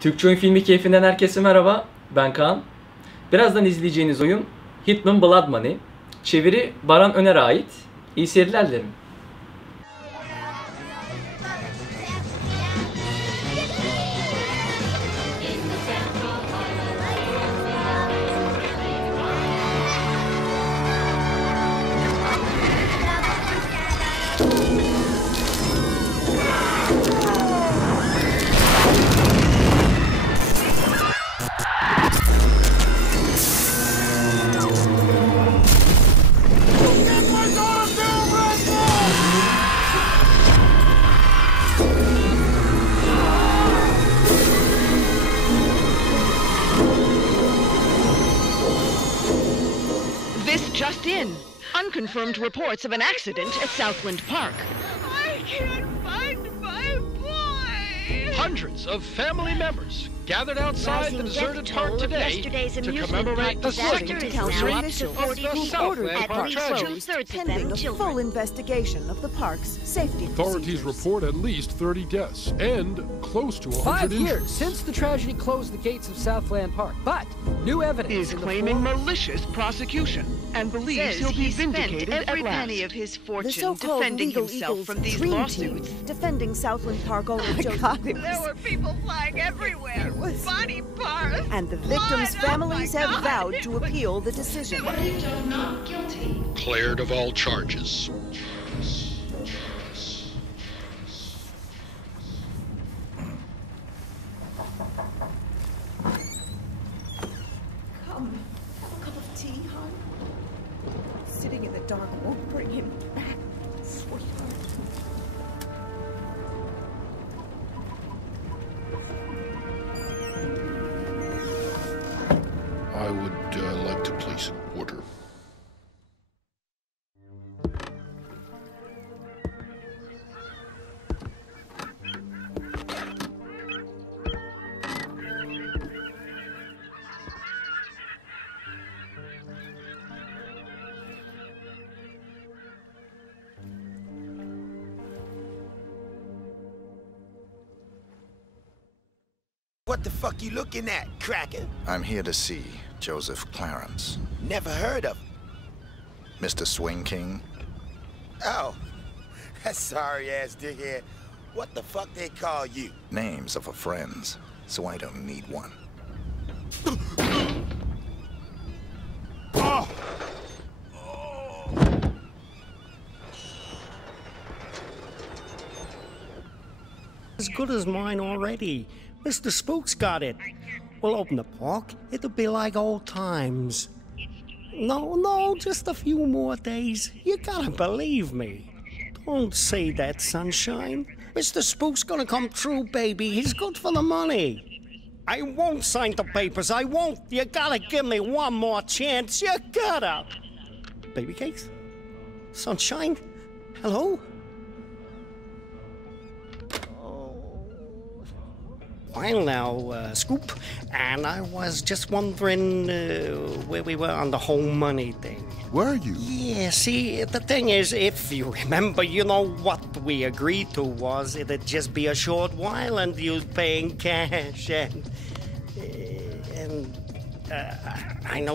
Türkçe oyun filmi keyfinden herkese merhaba, ben Kaan. Birazdan izleyeceğiniz oyun Hitman Blood Money. Çeviri Baran Öner'e ait. İyi seyirler dilerim. Just in. Unconfirmed reports of an accident at Southland Park. I can't find my boy! Hundreds of family members gathered outside the deserted park today to commemorate the second anniversary of the Southland Park tragedy. Pending a full investigation of the park's safety Authorities report at least 30 deaths and close to 100 5 injuries. years since the tragedy closed the gates of Southland Park, but new evidence He is claiming malicious prosecution and believes he'll be vindicated every penny of his The fortune so-called defending legal himself Eagles from these dream lawsuits. team defending Southland Park owner Joseph. There were people flying everywhere. Body parts. And the victims' families have vowed to appeal the decision. Not guilty. Cleared of all charges. Come, a cup of tea, hon? Sitting in the dark won't bring him back, sweetheart. I would like to place an order. What the fuck you looking at, Cracker? I'm here to see Joseph Clarence. Never heard of him. Mr. Swing King? Oh, that sorry-ass dickhead. What the fuck they call you? Names of our friends, so I don't need one. As good as mine already. Mr. Spook's got it. We'll open the park. It'll be like old times. No, just a few more days. You gotta believe me. Don't say that, sunshine. Mr. Spook's gonna come true, baby. He's good for the money. I won't sign the papers. I won't. You gotta give me one more chance. You gotta. Baby cakes? Sunshine? Hello? Well now, Scoop, and I was just wondering where we were on the whole money thing. Were you? Yeah, see, the thing is, if you remember, you know what we agreed to was it'd just be a short while and you'd pay in cash, and I know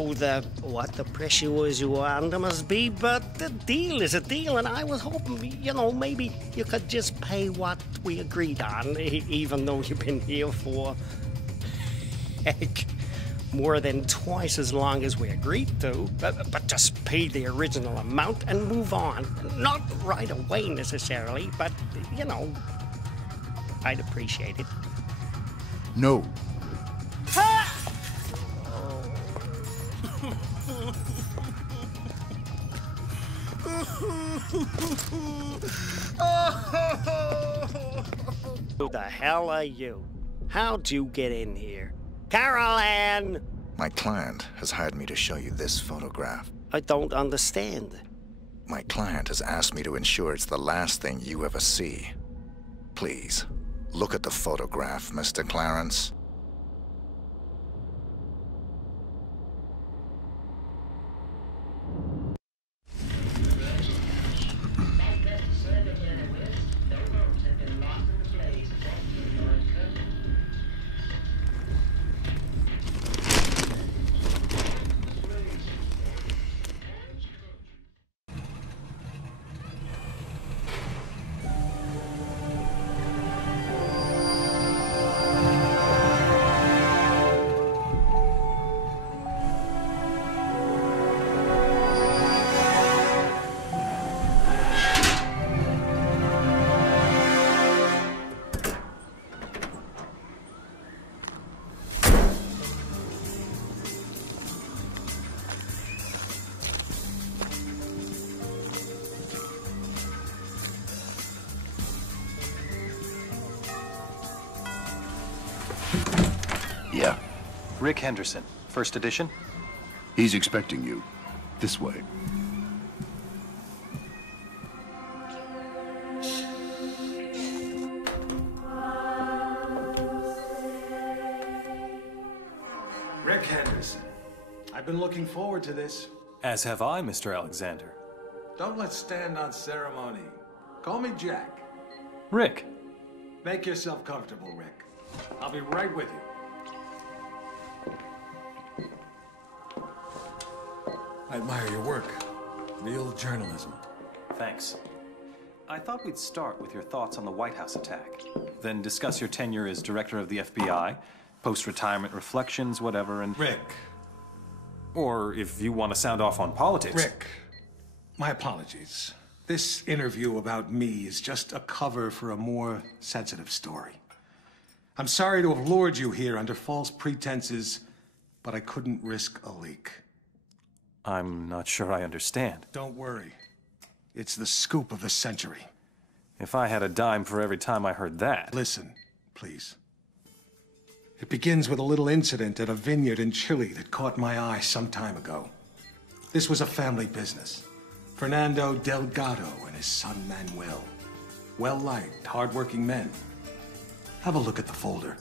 what the pressures you are under must be, but the deal is a deal, and I was hoping, you know, maybe you could just pay what we agreed on, even though you've been here for, heck, more than twice as long as we agreed to, but just pay the original amount and move on. Not right away necessarily, but, you know, I'd appreciate it. No. Who the hell are you? How'd you get in here? Carol Ann! My client has hired me to show you this photograph. I don't understand. My client has asked me to ensure it's the last thing you ever see. Please, look at the photograph, Mr. Clarence. Rick Henderson, first edition. He's expecting you. This way. Rick Henderson. I've been looking forward to this. As have I, Mr. Alexander. Don't let's stand on ceremony. Call me Jack. Rick. Make yourself comfortable, Rick. I'll be right with you. I admire your work. Real journalism. Thanks. I thought we'd start with your thoughts on the White House attack, then discuss your tenure as director of the FBI, post-retirement reflections, whatever, and... Rick. Or if you want to sound off on politics. Rick, my apologies. This interview about me is just a cover for a more sensitive story. I'm sorry to have lured you here under false pretenses, but I couldn't risk a leak. I'm not sure I understand. Don't worry. It's the scoop of the century. If I had a dime for every time I heard that... Listen, please. It begins with a little incident at a vineyard in Chile that caught my eye some time ago. This was a family business. Fernando Delgado and his son Manuel. Well-liked, hard-working men. Have a look at the folder.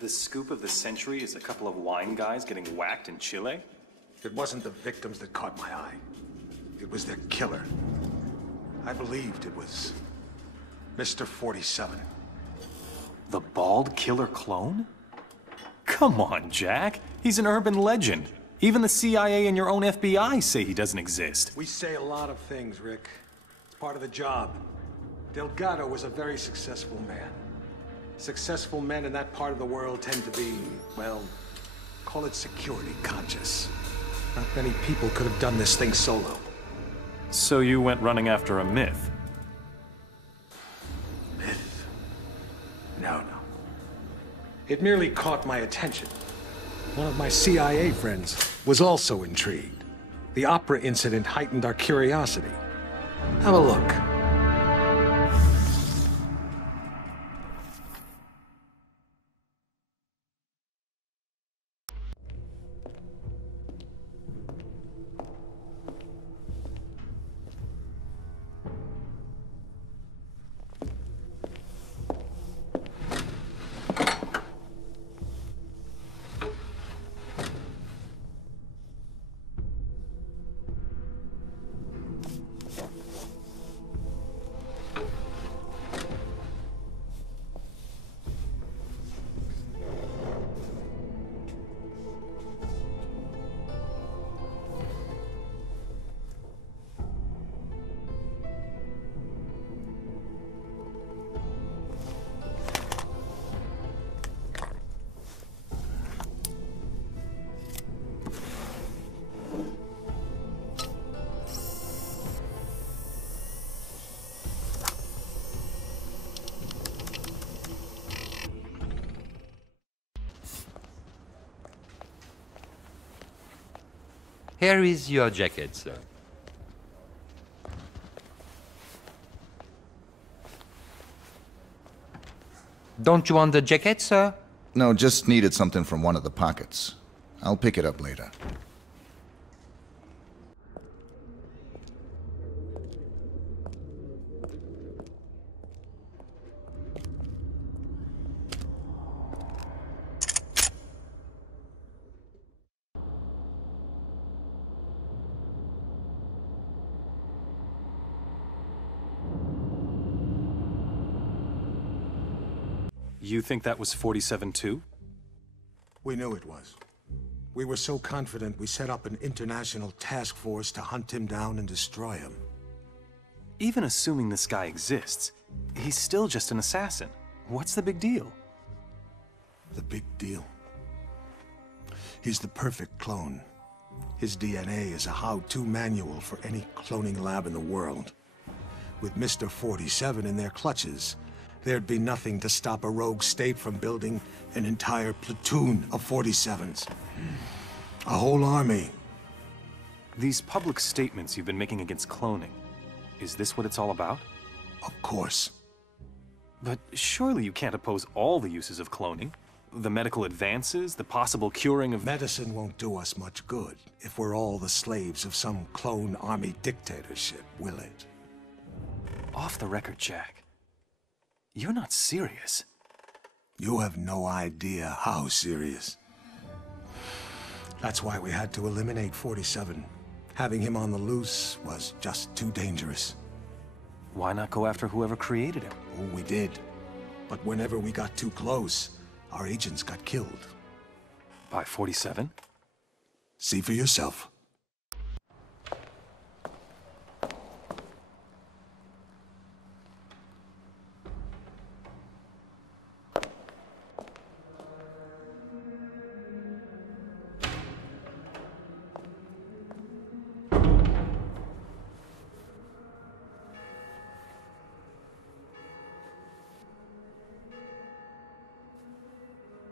The scoop of the century is a couple of wine guys getting whacked in Chile? It wasn't the victims that caught my eye. It was their killer. I believed it was Mr. 47. The bald killer clone? Come on, Jack. He's an urban legend. Even the CIA and your own FBI say he doesn't exist. We say a lot of things, Rick. It's part of the job. Delgado was a very successful man. Successful men in that part of the world tend to be, well, call it security conscious. Not many people could have done this thing solo. So you went running after a myth? Myth? No. It merely caught my attention. One of my CIA friends was also intrigued. The opera incident heightened our curiosity. Have a look. Here is your jacket, sir. Don't you want the jacket, sir? No, just needed something from one of the pockets. I'll pick it up later. You think that was 47 too? We knew it was. We were so confident we set up an international task force to hunt him down and destroy him. Even assuming this guy exists, he's still just an assassin. What's the big deal? The big deal? He's the perfect clone. His DNA is a how-to manual for any cloning lab in the world. With Mr. 47 in their clutches, there'd be nothing to stop a rogue state from building an entire platoon of 47s. A whole army. These public statements you've been making against cloning, is this what it's all about? Of course. But surely you can't oppose all the uses of cloning? The medical advances, the possible curing of... Medicine won't do us much good if we're all the slaves of some clone army dictatorship, will it? Off the record, Jack. You're not serious. You have no idea how serious. That's why we had to eliminate 47. Having him on the loose was just too dangerous. Why not go after whoever created him? Oh, we did. But whenever we got too close, our agents got killed. By 47? See for yourself.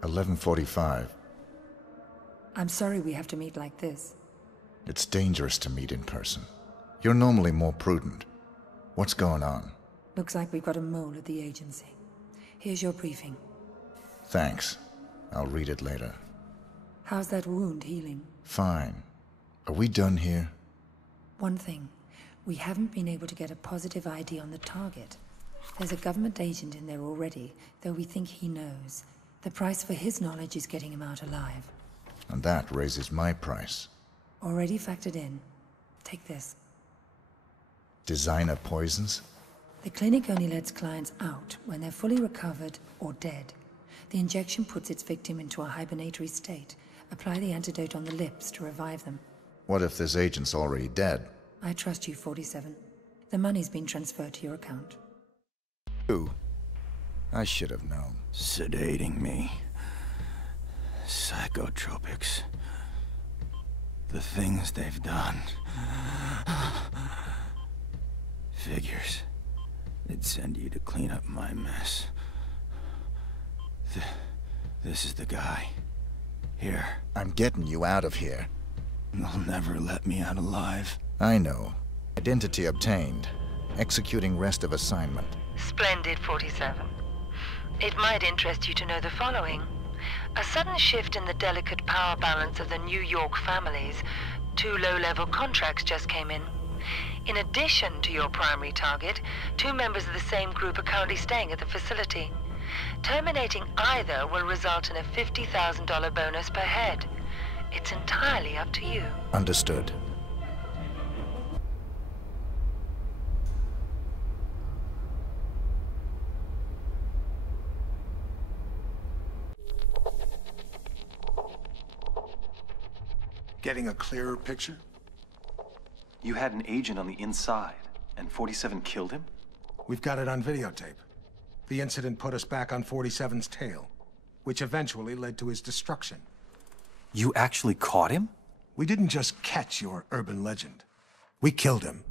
$11:45. I'm sorry we have to meet like this. It's dangerous to meet in person. You're normally more prudent. What's going on? Looks like we've got a mole at the agency. Here's your briefing. Thanks. I'll read it later. How's that wound healing? Fine. Are we done here? One thing. We haven't been able to get a positive ID on the target. There's a government agent in there already, though we think he knows. The price for his knowledge is getting him out alive. And that raises my price. Already factored in. Take this. Designer poisons? The clinic only lets clients out when they're fully recovered or dead. The injection puts its victim into a hibernatory state. Apply the antidote on the lips to revive them. What if this agent's already dead? I trust you, 47. The money's been transferred to your account. Who? I should have known. Sedating me. Psychotropics. The things they've done. Figures. They'd send you to clean up my mess. This is the guy. Here. I'm getting you out of here. They'll never let me out alive. I know. Identity obtained. Executing rest of assignment. Splendid, 47. It might interest you to know the following. A sudden shift in the delicate power balance of the New York families. 2 low-level contracts just came in. In addition to your primary target, 2 members of the same group are currently staying at the facility. Terminating either will result in a $50,000 bonus per head. It's entirely up to you. Understood. Getting a clearer picture? You had an agent on the inside, and 47 killed him? We've got it on videotape. The incident put us back on 47's tail, which eventually led to his destruction. You actually caught him? We didn't just catch your urban legend. We killed him.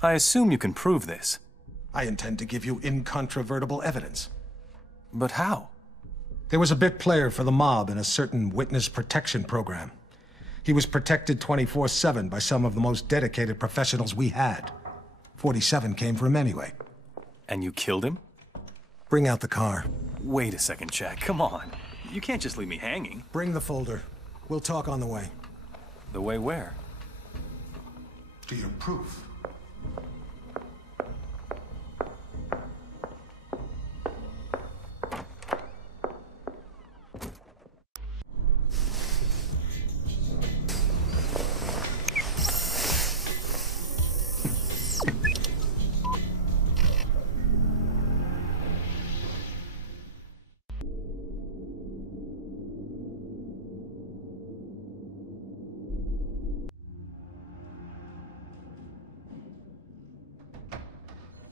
I assume you can prove this. I intend to give you incontrovertible evidence. But how? There was a bit player for the mob in a certain witness protection program. He was protected 24/7 by some of the most dedicated professionals we had. 47 came for him anyway. And you killed him? Bring out the car. Wait a second, Jack. Come on. You can't just leave me hanging. Bring the folder. We'll talk on the way. The way where? To your proof.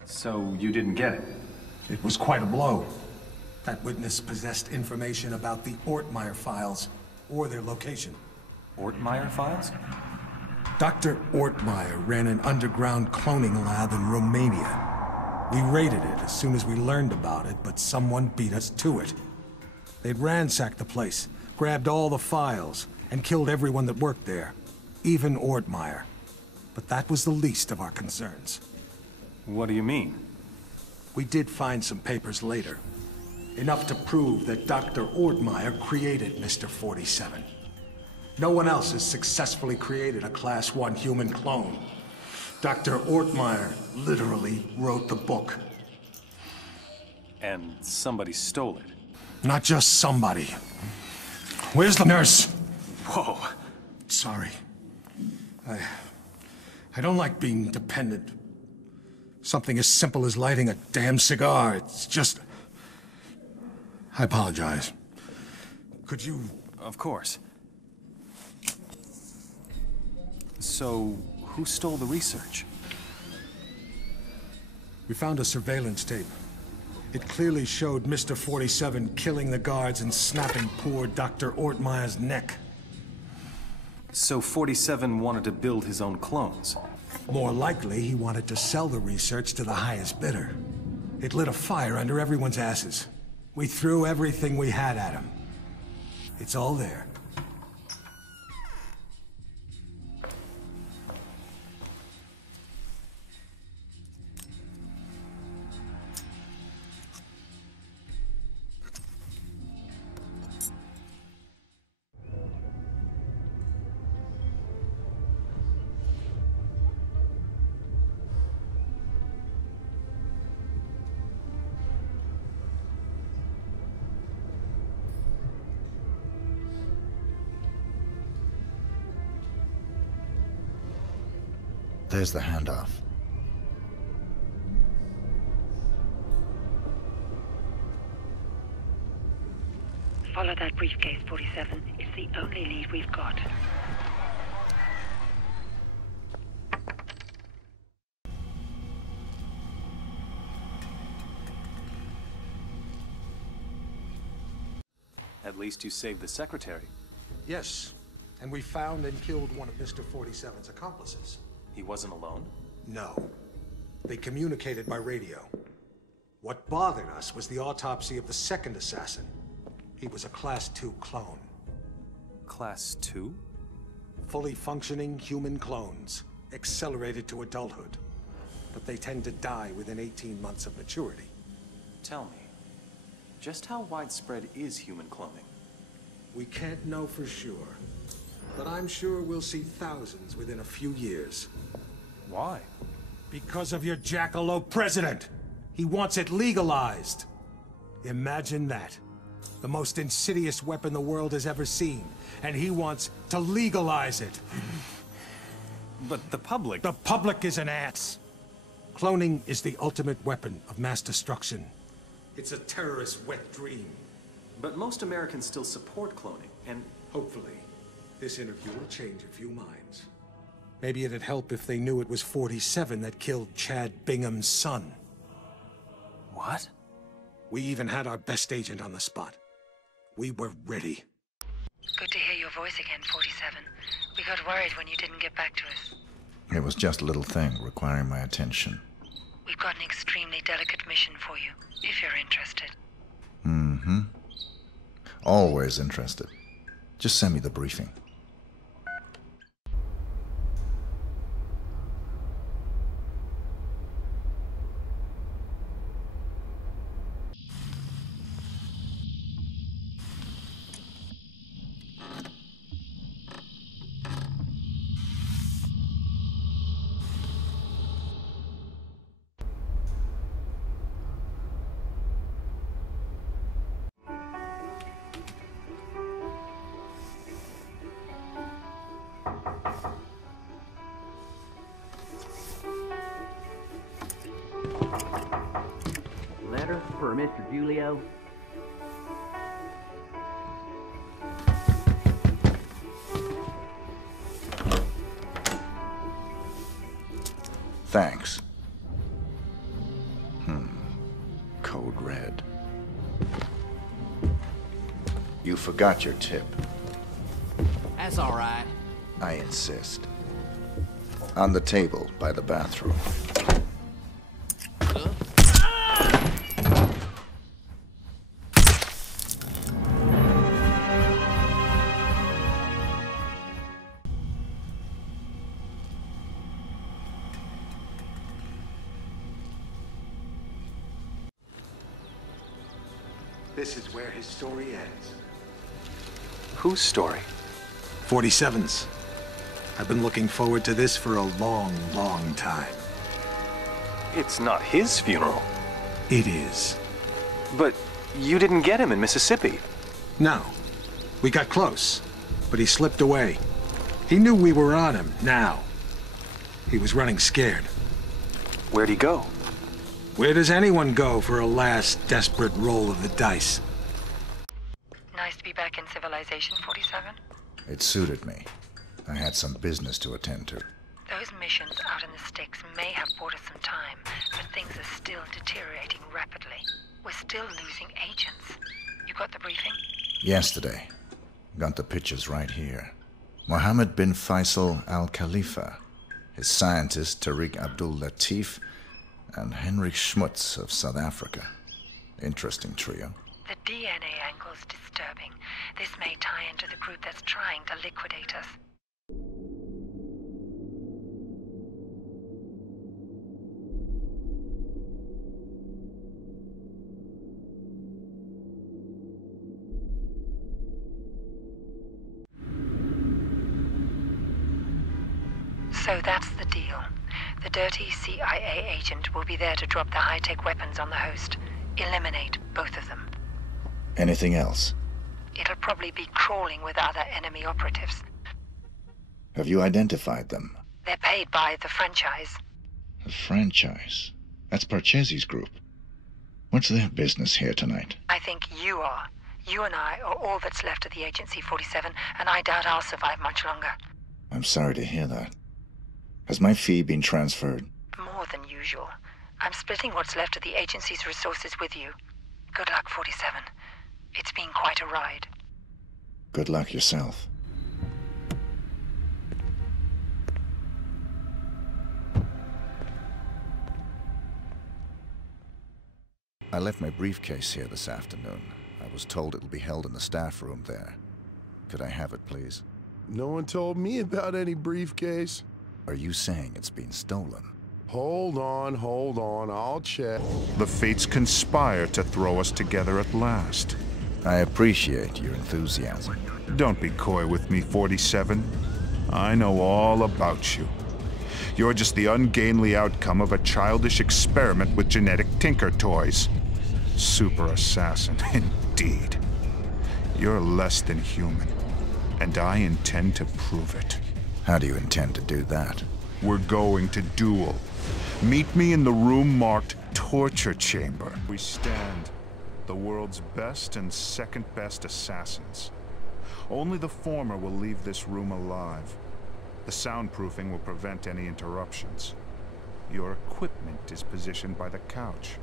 So you didn't get it? It was quite a blow. That witness possessed information about the Ortmeyer files, or their location. Ortmeyer files? Dr. Ortmeyer ran an underground cloning lab in Romania. We raided it as soon as we learned about it, but someone beat us to it. They'd ransacked the place, grabbed all the files, and killed everyone that worked there, even Ortmeyer. But that was the least of our concerns. What do you mean? We did find some papers later. Enough to prove that Dr. Ortmeyer created Mr. 47. No one else has successfully created a Class 1 human clone. Dr. Ortmeyer literally wrote the book. And somebody stole it? Not just somebody. Where's the nurse? Whoa. Sorry. I don't like being dependent. Something as simple as lighting a damn cigar, it's just... I apologize. Could you... Of course. So, who stole the research? We found a surveillance tape. It clearly showed Mr. 47 killing the guards and snapping poor Dr. Ortmeyer's neck. So 47 wanted to build his own clones? More likely, he wanted to sell the research to the highest bidder. It lit a fire under everyone's asses. We threw everything we had at him. It's all there. There's the handoff. Follow that briefcase, 47. It's the only lead we've got. At least you saved the secretary. Yes, and we found and killed one of Mr. 47's accomplices. He wasn't alone? No. They communicated by radio. What bothered us was the autopsy of the second assassin. He was a Class 2 clone. Class 2? Fully functioning human clones, accelerated to adulthood. But they tend to die within 18 months of maturity. Tell me, just how widespread is human cloning? We can't know for sure, but I'm sure we'll see thousands within a few years. Why? Because of your jackalope president! He wants it legalized! Imagine that. The most insidious weapon the world has ever seen, and he wants to legalize it. But the public... The public is an ass. Cloning is the ultimate weapon of mass destruction. It's a terrorist's wet dream. But most Americans still support cloning, and... Hopefully, this interview will change a few minds. Maybe it'd help if they knew it was 47 that killed Chad Bingham's son. What? We even had our best agent on the spot. We were ready. Good to hear your voice again, 47. We got worried when you didn't get back to us. It was just a little thing requiring my attention. We've got an extremely delicate mission for you, if you're interested. Mm-hmm. Always interested. Just send me the briefing. Letter for Mr. Julio. Thanks. red. You forgot your tip. That's all right. I insist. On the table by the bathroom. This is where his story ends. Whose story? 47's. I've been looking forward to this for a long, long time. It's not his funeral. It is. But you didn't get him in Mississippi. No. We got close, but he slipped away. He knew we were on him, now. He was running scared. Where'd he go? Where does anyone go for a last desperate roll of the dice? Nice to be back in civilization, 47. It suited me. I had some business to attend to. Those missions out in the sticks may have bought us some time, but things are still deteriorating rapidly. We're still losing agents. You got the briefing? Yesterday. Got the pictures right here. Mohammed bin Faisal Al Khalifa, his scientist Tariq Abdul Latif, and Henrik Schmutz of South Africa. Interesting trio. The DNA angle's disturbing. This may tie into the group that's trying to liquidate us. So that's the deal. The dirty CIA agent will be there to drop the high-tech weapons on the host. Eliminate both of them. Anything else? It'll probably be crawling with other enemy operatives. Have you identified them? They're paid by the franchise. The franchise? That's Parcheesi's group. What's their business here tonight? I think you are. You and I are all that's left of the Agency 47, and I doubt I'll survive much longer. I'm sorry to hear that. Has my fee been transferred? More than usual. I'm splitting what's left of the agency's resources with you. Good luck, 47. It's been quite a ride. Good luck yourself. I left my briefcase here this afternoon. I was told it'll be held in the staff room there. Could I have it, please? No one told me about any briefcase. Are you saying it's been stolen? Hold on, I'll check. The fates conspire to throw us together at last. I appreciate your enthusiasm. Don't be coy with me, 47. I know all about you. You're just the ungainly outcome of a childish experiment with genetic tinker toys. Super assassin, indeed. You're less than human, and I intend to prove it. How do you intend to do that? We're going to duel. Meet me in the room marked Torture Chamber. We stand, the world's best and second best assassins. Only the former will leave this room alive. The soundproofing will prevent any interruptions. Your equipment is positioned by the couch.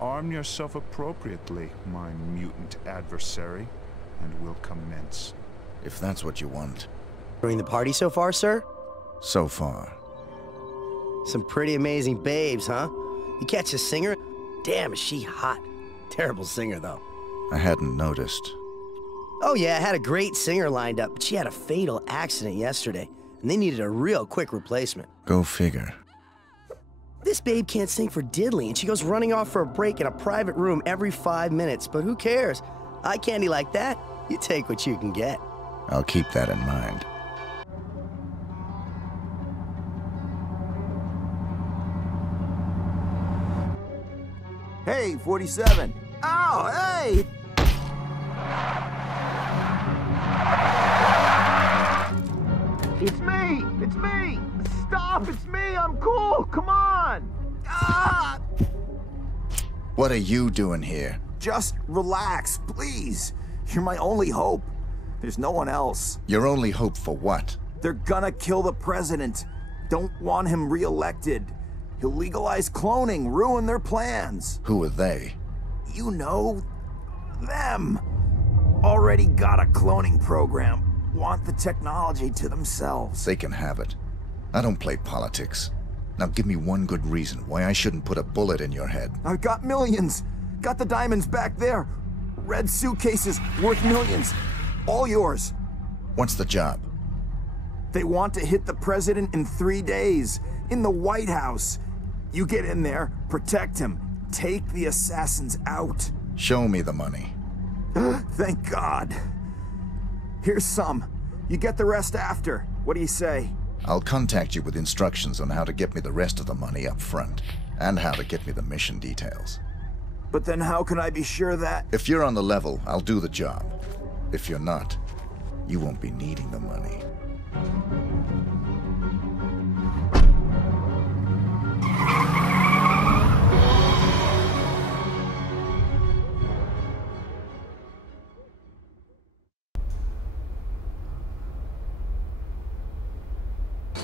Arm yourself appropriately, my mutant adversary, and we'll commence. If that's what you want. During the party so far, sir? So far. Some pretty amazing babes, huh? You catch a singer? Damn, is she hot. Terrible singer, though. I hadn't noticed. Oh yeah, I had a great singer lined up, but she had a fatal accident yesterday, and they needed a real quick replacement. Go figure. This babe can't sing for diddly, and she goes running off for a break in a private room every 5 minutes, but who cares? Eye candy like that, you take what you can get. I'll keep that in mind. Hey, 47. Oh, hey! It's me! It's me! Stop! It's me! I'm cool! Come on! Ah! What are you doing here? Just relax, please. You're my only hope. There's no one else. Your only hope for what? They're gonna kill the president. Don't want him re-elected. He'll legalize cloning, ruin their plans. Who are they? You know, them already got a cloning program. Want the technology to themselves. They can have it. I don't play politics. Now give me one good reason why I shouldn't put a bullet in your head. I've got millions. Got the diamonds back there. Red suitcases worth millions. All yours. What's the job? They want to hit the president in 3 days. In the White House. You get in there, protect him, take the assassins out. Show me the money. Thank God. Here's some. You get the rest after. What do you say? I'll contact you with instructions on how to get me the rest of the money up front, and how to get me the mission details. But then how can I be sure that... If you're on the level, I'll do the job. If you're not, you won't be needing the money.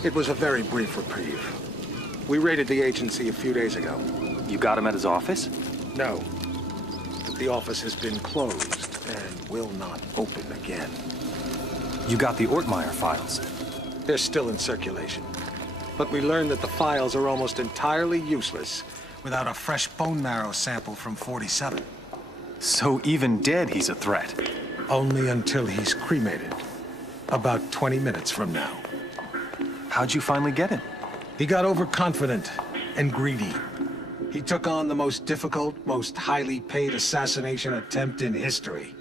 It was a very brief reprieve. We raided the agency a few days ago. You got him at his office? No. But the office has been closed and will not open again. You got the Ortmeyer files? They're still in circulation. But we learned that the files are almost entirely useless without a fresh bone marrow sample from 47. So even dead, he's a threat? Only until he's cremated. About 20 minutes from now. How'd you finally get him? He got overconfident and greedy. He took on the most difficult, most highly paid assassination attempt in history.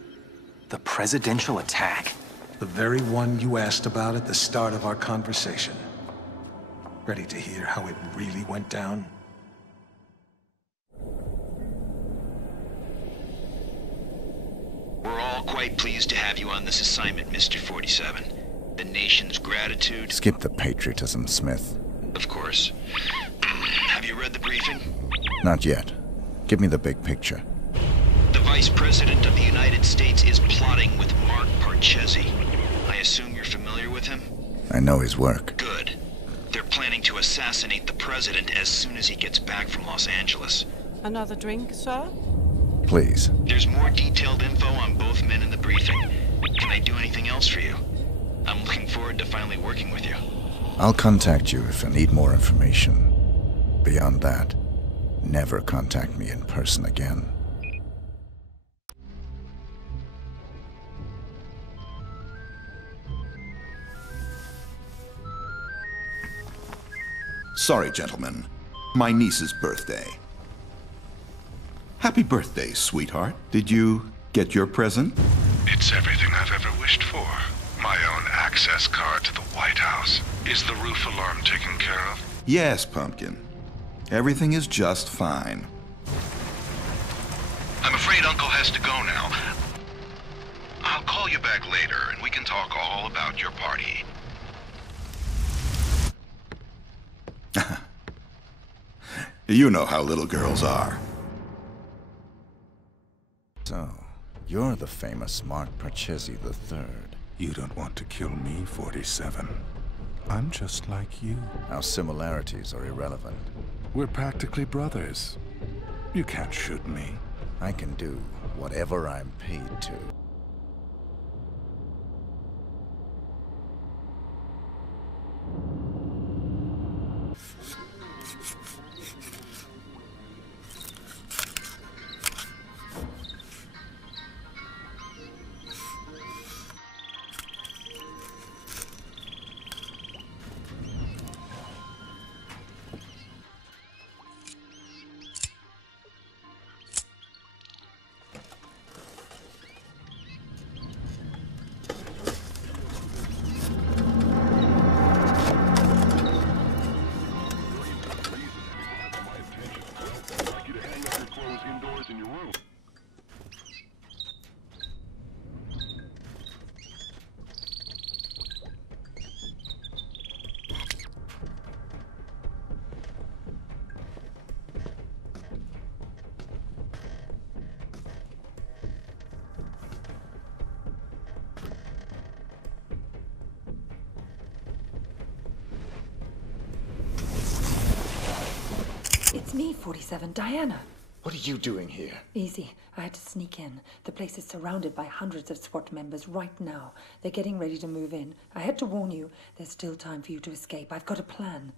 The presidential attack? The very one you asked about at the start of our conversation. Ready to hear how it really went down? We're all quite pleased to have you on this assignment, Mr. 47. The nation's gratitude... Skip the patriotism, Smith. Of course. Have you read the briefing? Not yet. Give me the big picture. The Vice President of the United States is plotting with Mark Parchesi. I assume you're familiar with him? I know his work. Good. They're planning to assassinate the President as soon as he gets back from Los Angeles. Another drink, sir? Please. There's more detailed info on both men in the briefing. Can I do anything else for you? I'm looking forward to finally working with you. I'll contact you if I need more information. Beyond that, never contact me in person again. Sorry, gentlemen. My niece's birthday. Happy birthday, sweetheart. Did you get your present? It's everything I've ever wished for. My own access card to the White House. Is the roof alarm taken care of? Yes, Pumpkin. Everything is just fine. I'm afraid Uncle has to go now. I'll call you back later and we can talk all about your party. You know how little girls are. So, you're the famous Mark Parchesi III. You don't want to kill me, 47. I'm just like you. Our similarities are irrelevant. We're practically brothers. You can't shoot me. I can do whatever I'm paid to. It's me, 47, Diana. What are you doing here? Easy. I had to sneak in. The place is surrounded by hundreds of SWAT members right now. They're getting ready to move in. I had to warn you. There's still time for you to escape. I've got a plan.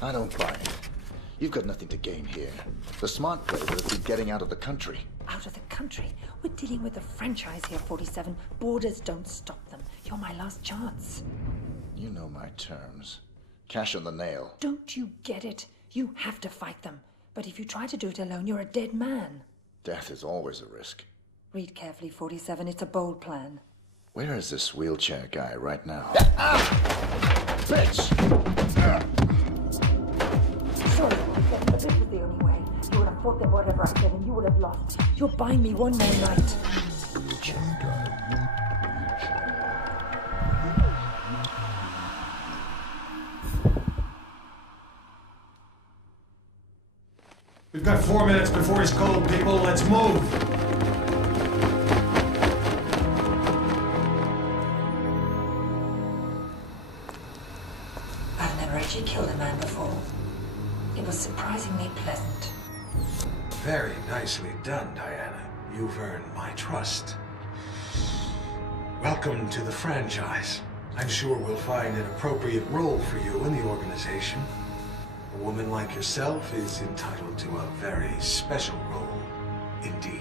I don't buy it. You've got nothing to gain here. The smart play would have been getting out of the country. Out of the country? We're dealing with a franchise here, 47. Borders don't stop them. You're my last chance. You know my terms. Cash on the nail. Don't you get it? You have to fight them. But if you try to do it alone, you're a dead man. Death is always a risk. Read carefully, 47. It's a bold plan. Where is this wheelchair guy right now? Bitch! Sorry, but this is the only way. You would have fought them whatever I said, and you would have lost. You're buying me one more night. We've got 4 minutes before he's called, people. Let's move. I've never actually killed a man before. It was surprisingly pleasant. Very nicely done, Diana. You've earned my trust. Welcome to the franchise. I'm sure we'll find an appropriate role for you in the organization. A woman like yourself is entitled to a very special role indeed.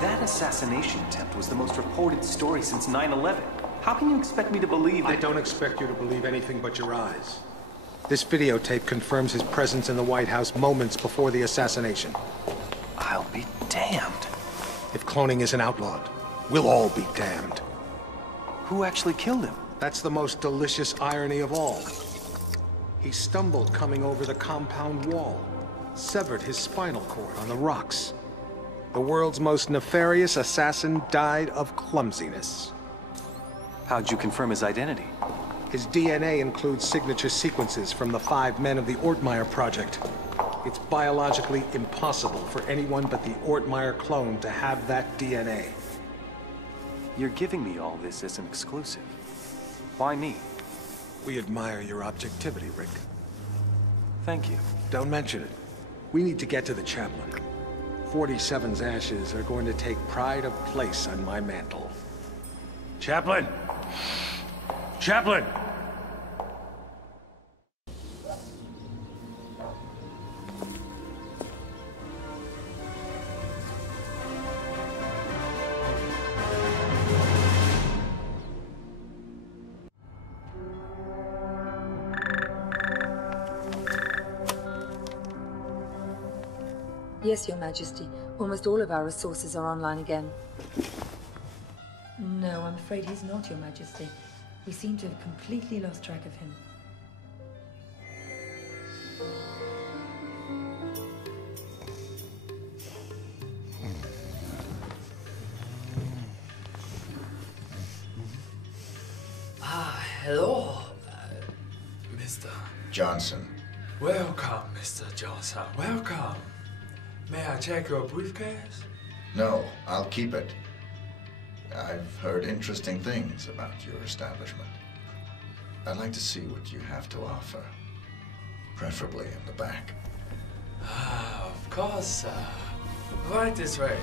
That assassination attempt was the most reported story since 9/11. How can you expect me to believe that? I don't expect you to believe anything but your eyes. This videotape confirms his presence in the White House moments before the assassination. I'll be damned. If cloning isn't outlawed, we'll all be damned. Who actually killed him? That's the most delicious irony of all. He stumbled coming over the compound wall, severed his spinal cord on the rocks. The world's most nefarious assassin died of clumsiness. How'd you confirm his identity? His DNA includes signature sequences from the 5 men of the Ortmeyer project. It's biologically impossible for anyone but the Ortmeyer clone to have that DNA. You're giving me all this as an exclusive. Why me? We admire your objectivity, Rick. Thank you. Don't mention it. We need to get to the chaplain. 47's ashes are going to take pride of place on my mantle. Chaplain! Chaplain! Yes, Your Majesty. Almost all of our resources are online again. No, I'm afraid he's not, Your Majesty. We seem to have completely lost track of him. Hello, Mr. Johnson. Welcome, Mr. Johnson. Welcome. May I check your briefcase? No, I'll keep it. I've heard interesting things about your establishment. I'd like to see what you have to offer. Preferably in the back. Of course, right this way.